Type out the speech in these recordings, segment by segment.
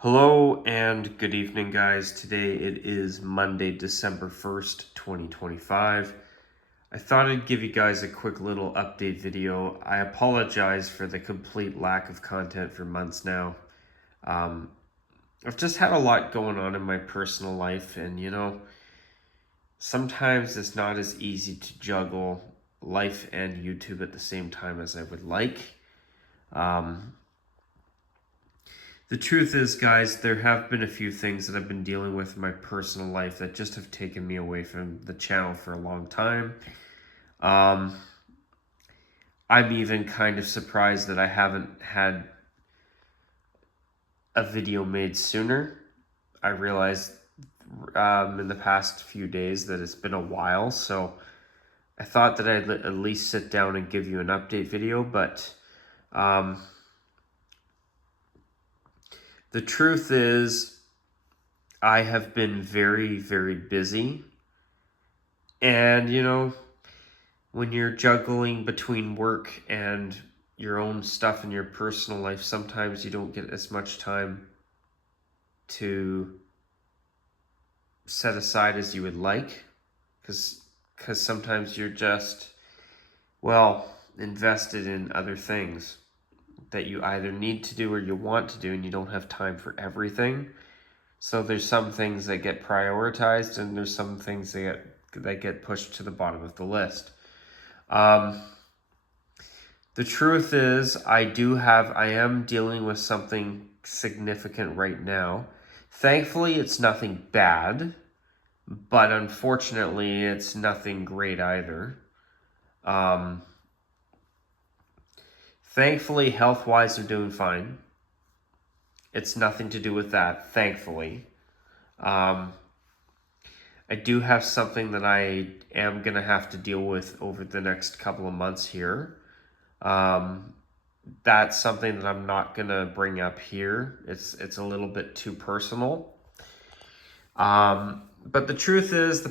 Hello and good evening, guys. Today it is Monday, December 1st, 2025. I thought I'd give you guys a quick little update video. I apologize for the complete lack of content for months now. Um, I've just had a lot going on in my personal life, and sometimes it's not as easy to juggle life and YouTube at the same time as I would like. Um, The truth is, guys, there have been a few things that I've been dealing with in my personal life that just have taken me away from the channel for a long time. Um, I'm even kind of surprised that I haven't had a video made sooner. I realized in the past few days that it's been a while, so I thought that I'd at least sit down and give you an update video, but um, the truth is I have been very, very busy. And, when you're juggling between work and your own stuff in your personal life, sometimes you don't get as much time to set aside as you would like. Because sometimes you're just, invested in other things that you either need to do or you want to do, and you don't have time for everything. So there's some things that get prioritized, and there's some things that get pushed to the bottom of the list. The truth is, I am dealing with something significant right now. Thankfully, it's nothing bad, but unfortunately, it's nothing great either. Thankfully, health-wise, I'm doing fine. It's nothing to do with that, thankfully. I do have something that I am going to have to deal with over the next couple of months here. That's something that I'm not going to bring up here. It's a little bit too personal. But the truth is,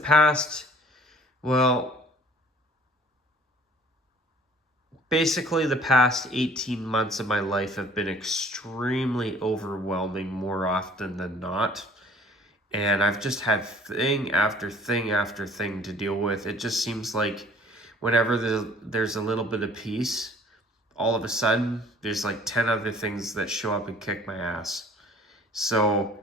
basically the past 18 months of my life have been extremely overwhelming more often than not. And I've just had thing after thing after thing to deal with. It just seems like whenever there's a little bit of peace, all of a sudden there's like 10 other things that show up and kick my ass. So,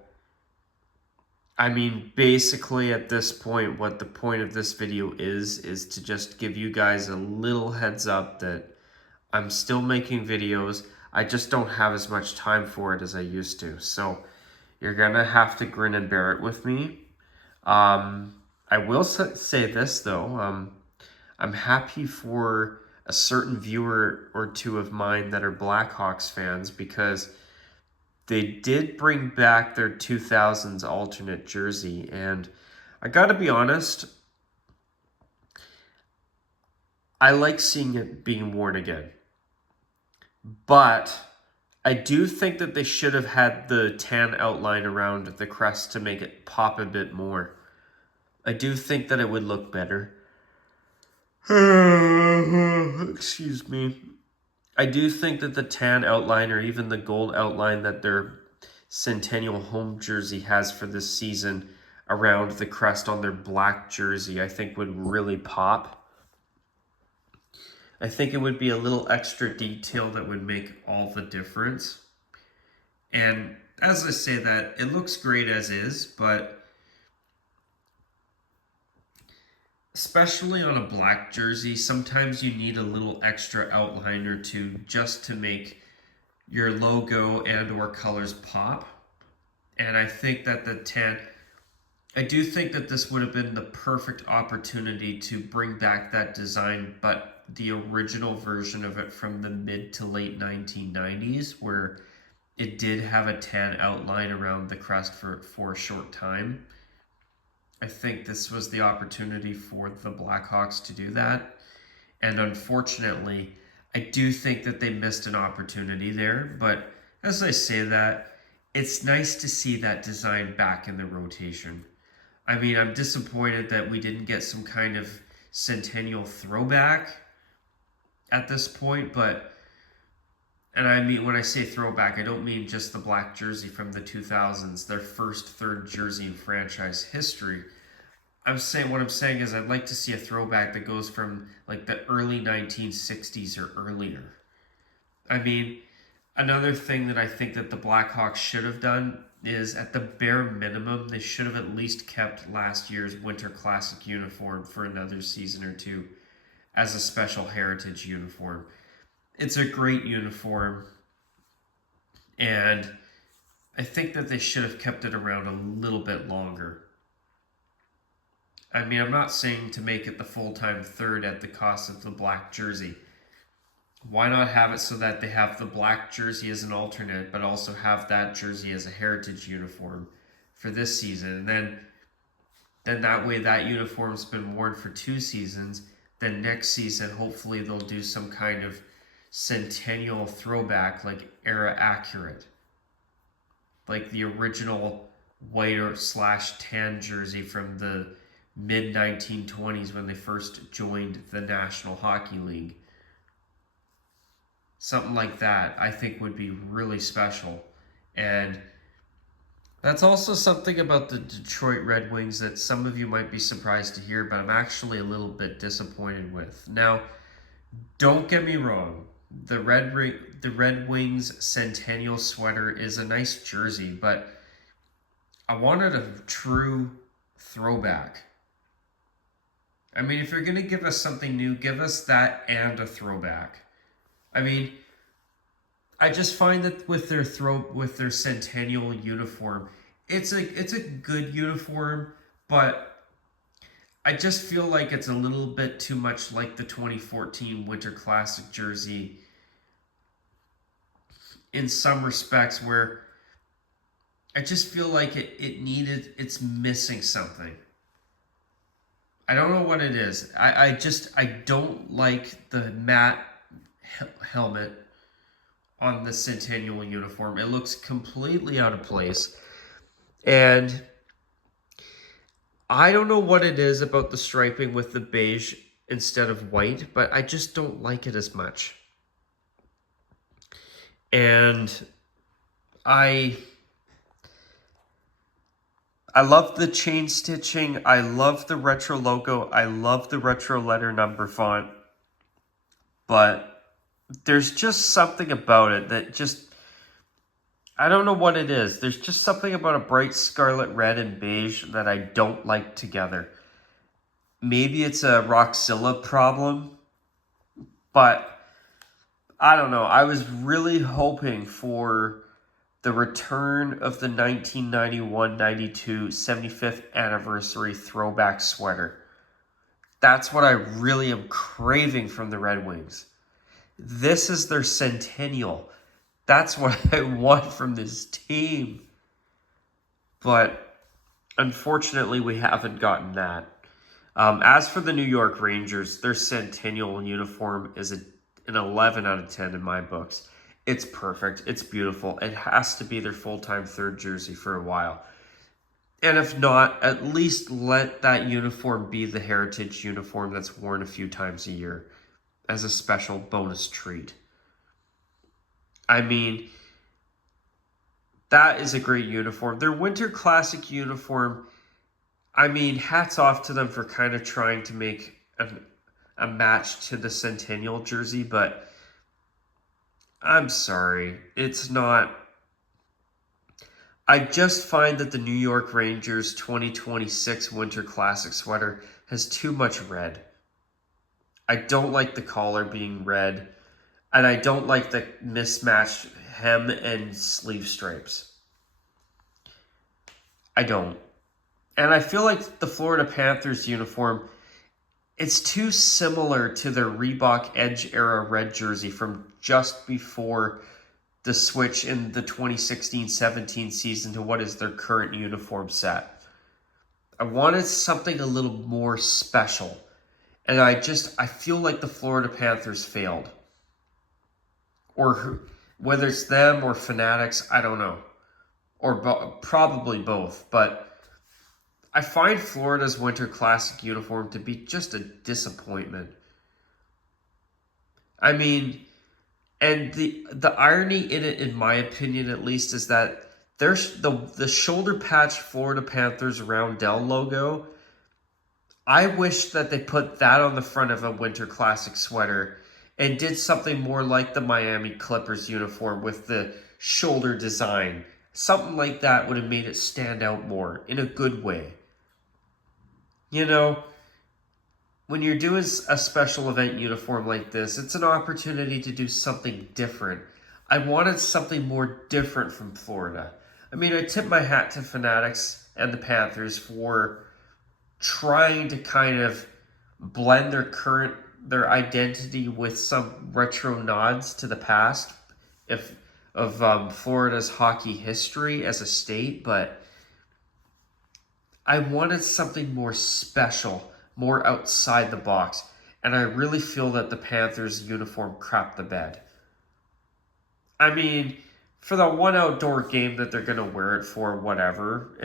I mean, basically at this point, what the point of this video is to just give you guys a little heads up that I'm still making videos. I just don't have as much time for it as I used to. So you're gonna have to grin and bear it with me. I will say this though. I'm happy for a certain viewer or two of mine that are Blackhawks fans, because they did bring back their 2000s alternate jersey, and I gotta be honest, I like seeing it being worn again. But I do think that they should have had the tan outline around the crest to make it pop a bit more. I do think that it would look better. Excuse me. I do think that the tan outline, or even the gold outline that their Centennial home jersey has for this season around the crest on their black jersey, I think would really pop. I think it would be a little extra detail that would make all the difference. And as I say that, it looks great as is, but especially on a black jersey, sometimes you need a little extra outline or two just to make your logo and or colors pop. And I think that I do think that this would have been the perfect opportunity to bring back that design, but the original version of it from the mid to late 1990s, where it did have a tan outline around the crest for a short time. I think this was the opportunity for the Blackhawks to do that. And unfortunately, I do think that they missed an opportunity there. But as I say that, it's nice to see that design back in the rotation. I mean, I'm disappointed that we didn't get some kind of Centennial throwback at this point, but And I mean, when I say throwback, I don't mean just the black jersey from the 2000s, their first third jersey in franchise history. What I'm saying is I'd like to see a throwback that goes from like the early 1960s or earlier. I mean, another thing that I think that the Blackhawks should have done is at the bare minimum, they should have at least kept last year's Winter Classic uniform for another season or two as a special heritage uniform. It's a great uniform, and I think that they should have kept it around a little bit longer. I mean, I'm not saying to make it the full-time third at the cost of the black jersey. Why not have it so that they have the black jersey as an alternate, but also have that jersey as a heritage uniform for this season? And then that way that uniform's been worn for 2 seasons. Then next season, hopefully they'll do some kind of centennial throwback, like era accurate. Like the original white or slash tan jersey from the mid 1920s when they first joined the National Hockey League. Something like that I think would be really special. And that's also something about the Detroit Red Wings that some of you might be surprised to hear, but I'm actually a little bit disappointed with. Now, don't get me wrong. The Red Wings Centennial sweater is a nice jersey, but I wanted a true throwback. I mean, if you're going to give us something new, give us that and a throwback. I mean, I just find that with their Centennial uniform, it's a good uniform, but I just feel like it's a little bit too much like the 2014 Winter Classic jersey in some respects, where I just feel like it's missing something. I don't know what it is. I don't like the matte helmet on the Centennial uniform. It looks completely out of place. And I don't know what it is about the striping with the beige instead of white, but I just don't like it as much. And I love the chain stitching. I love the retro logo. I love the retro letter number font. But there's just something about it that just, I don't know what it is. There's just something about a bright scarlet red and beige that I don't like together. Maybe it's a Roxilla problem, but I don't know. I was really hoping for the return of the 1991-92 75th anniversary throwback sweater. That's what I really am craving from the Red Wings. This is their centennial. That's what I want from this team. But unfortunately, we haven't gotten that. As for the New York Rangers, their centennial uniform is an 11 out of 10 in my books. It's perfect. It's beautiful. It has to be their full-time third jersey for a while. And if not, at least let that uniform be the heritage uniform that's worn a few times a year as a special bonus treat. I mean, that is a great uniform. Their Winter Classic uniform, I mean, hats off to them for kind of trying to make a match to the Centennial jersey, but I'm sorry, it's not. I just find that the New York Rangers 2026 Winter Classic sweater has too much red. I don't like the collar being red, and I don't like the mismatched hem and sleeve stripes. I don't. And I feel like the Florida Panthers uniform, it's too similar to their Reebok Edge era red jersey from just before the switch in the 2016-17 season to what is their current uniform set. I wanted something a little more special. And I feel like the Florida Panthers failed. Or whether it's them or Fanatics, I don't know. Or probably both. But I find Florida's Winter Classic uniform to be just a disappointment. I mean, And the irony in it, in my opinion at least, is that there's the shoulder patch Florida Panthers Roundel logo. I wish that they put that on the front of a Winter Classic sweater and did something more like the Miami Clippers uniform with the shoulder design. Something like that would have made it stand out more in a good way. You know, when you're doing a special event uniform like this, it's an opportunity to do something different. I wanted something more different from Florida. I mean, I tip my hat to Fanatics and the Panthers for trying to kind of blend their identity with some retro nods to the past if of Florida's hockey history as a state, but I wanted something more special, more outside the box, and I really feel that the Panthers uniform crapped the bed. I mean, for the one outdoor game that they're going to wear it for, whatever,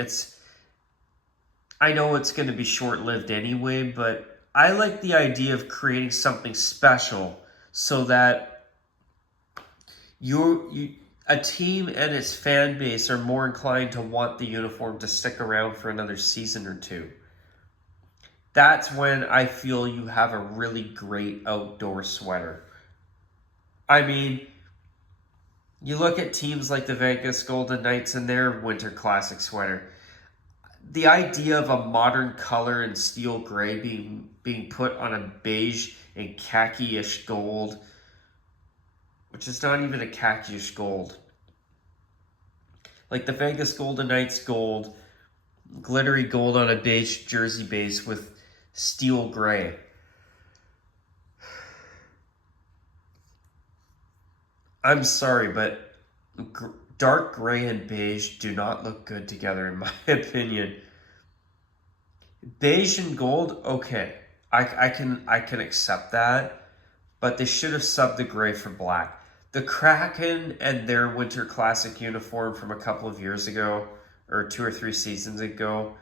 I know it's going to be short-lived anyway, but I like the idea of creating something special so that a team and its fan base are more inclined to want the uniform to stick around for another season or two. That's when I feel you have a really great outdoor sweater. I mean, you look at teams like the Vegas Golden Knights and their Winter Classic sweater. The idea of a modern color in steel gray being put on a beige and khaki-ish gold, which is not even a khaki-ish gold. Like the Vegas Golden Knights gold, glittery gold on a beige jersey base with steel gray. I'm sorry, but dark gray and beige do not look good together in my opinion. Beige and gold, okay. I can accept that, but they should have subbed the gray for black. The Kraken and their Winter Classic uniform from a couple of years ago, or 2 or 3 seasons ago,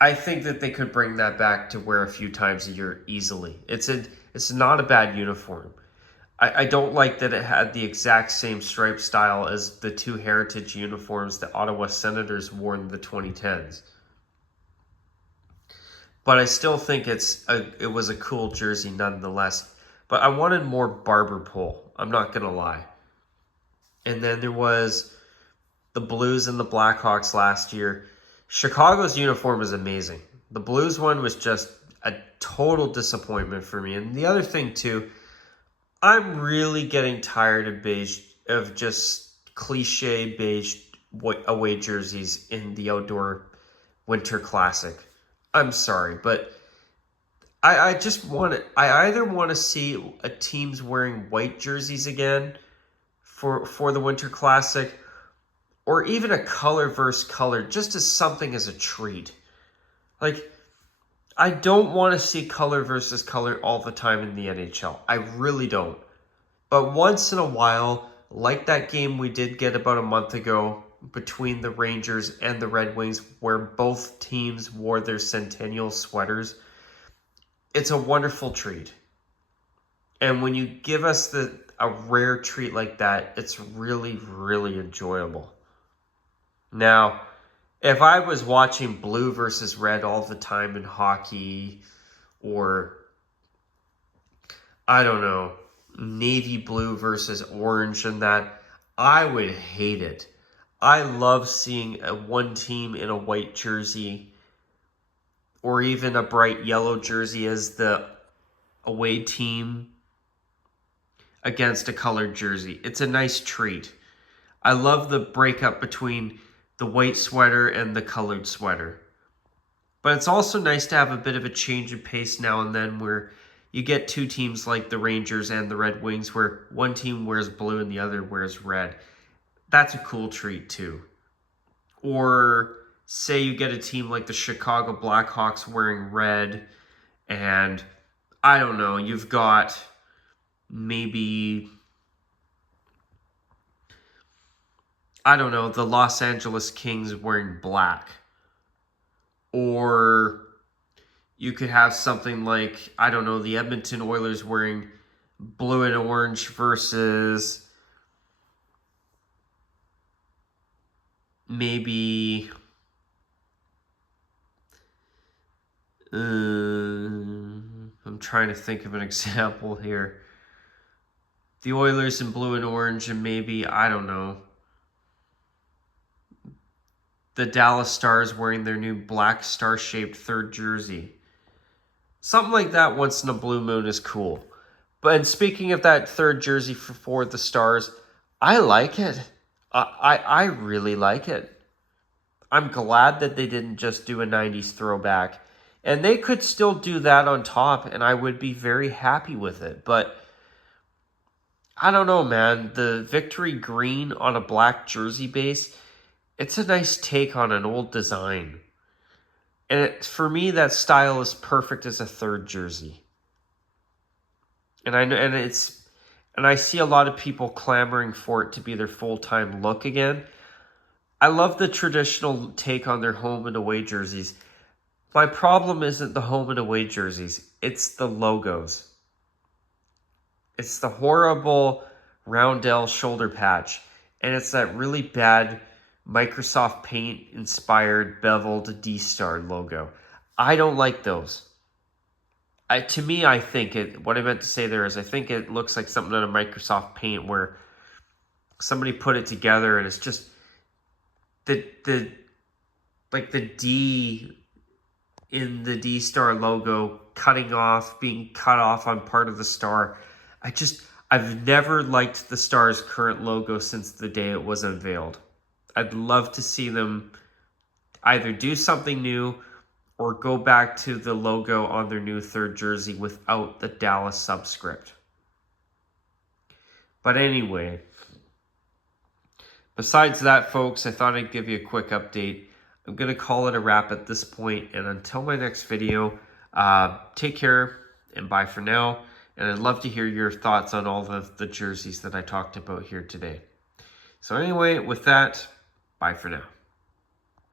I think that they could bring that back to wear a few times a year easily. It's not a bad uniform. I don't like that it had the exact same stripe style as the 2 heritage uniforms the Ottawa Senators wore in the 2010s. But I still think it was a cool jersey nonetheless. But I wanted more barber pole. I'm not going to lie. And then there was the Blues and the Blackhawks last year. Chicago's uniform is amazing. The Blues one was just a total disappointment for me. And the other thing too, I'm really getting tired of just cliche beige away jerseys in the outdoor Winter Classic. I'm sorry, but I just want to. I either want to see a teams wearing white jerseys again for the Winter Classic, or even a color versus color, just as something as a treat. Like, I don't want to see color versus color all the time in the NHL. I really don't. But once in a while, like that game we did get about a month ago between the Rangers and the Red Wings, where both teams wore their Centennial sweaters, it's a wonderful treat. And when you give us a rare treat like that, it's really, really enjoyable. Now, if I was watching blue versus red all the time in hockey, or, I don't know, navy blue versus orange and that, I would hate it. I love seeing one team in a white jersey or even a bright yellow jersey as the away team against a colored jersey. It's a nice treat. I love the breakup between the white sweater and the colored sweater. But it's also nice to have a bit of a change of pace now and then where you get 2 teams like the Rangers and the Red Wings where one team wears blue and the other wears red. That's a cool treat too. Or say you get a team like the Chicago Blackhawks wearing red, and I don't know, you've got maybe, I don't know, the Los Angeles Kings wearing black. Or you could have something like, I don't know, the Edmonton Oilers wearing blue and orange versus maybe I'm trying to think of an example here. The Oilers in blue and orange, and maybe, I don't know, the Dallas Stars wearing their new black star-shaped third jersey. Something like that once in a blue moon is cool. But and speaking of that third jersey for the Stars, I like it. I really like it. I'm glad that they didn't just do a 90s throwback. And they could still do that on top, and I would be very happy with it. But I don't know, man. The Victory green on a black jersey base, it's a nice take on an old design. And for me, that style is perfect as a third jersey. And I know, and I see a lot of people clamoring for it to be their full-time look again. I love the traditional take on their home and away jerseys. My problem isn't the home and away jerseys. It's the logos. It's the horrible roundel shoulder patch. And it's that really bad Microsoft Paint inspired beveled D-Star logo. I don't like those. To me, I think what I meant to say there is I think it looks like something out of Microsoft Paint where somebody put it together and it's just the D in the D-Star logo being cut off on part of the star. I've never liked the Star's current logo since the day it was unveiled. I'd love to see them either do something new or go back to the logo on their new third jersey without the Dallas subscript. But anyway, besides that, folks, I thought I'd give you a quick update. I'm going to call it a wrap at this point, and until my next video, take care and bye for now. And I'd love to hear your thoughts on all the jerseys that I talked about here today. So anyway, with that, bye for now.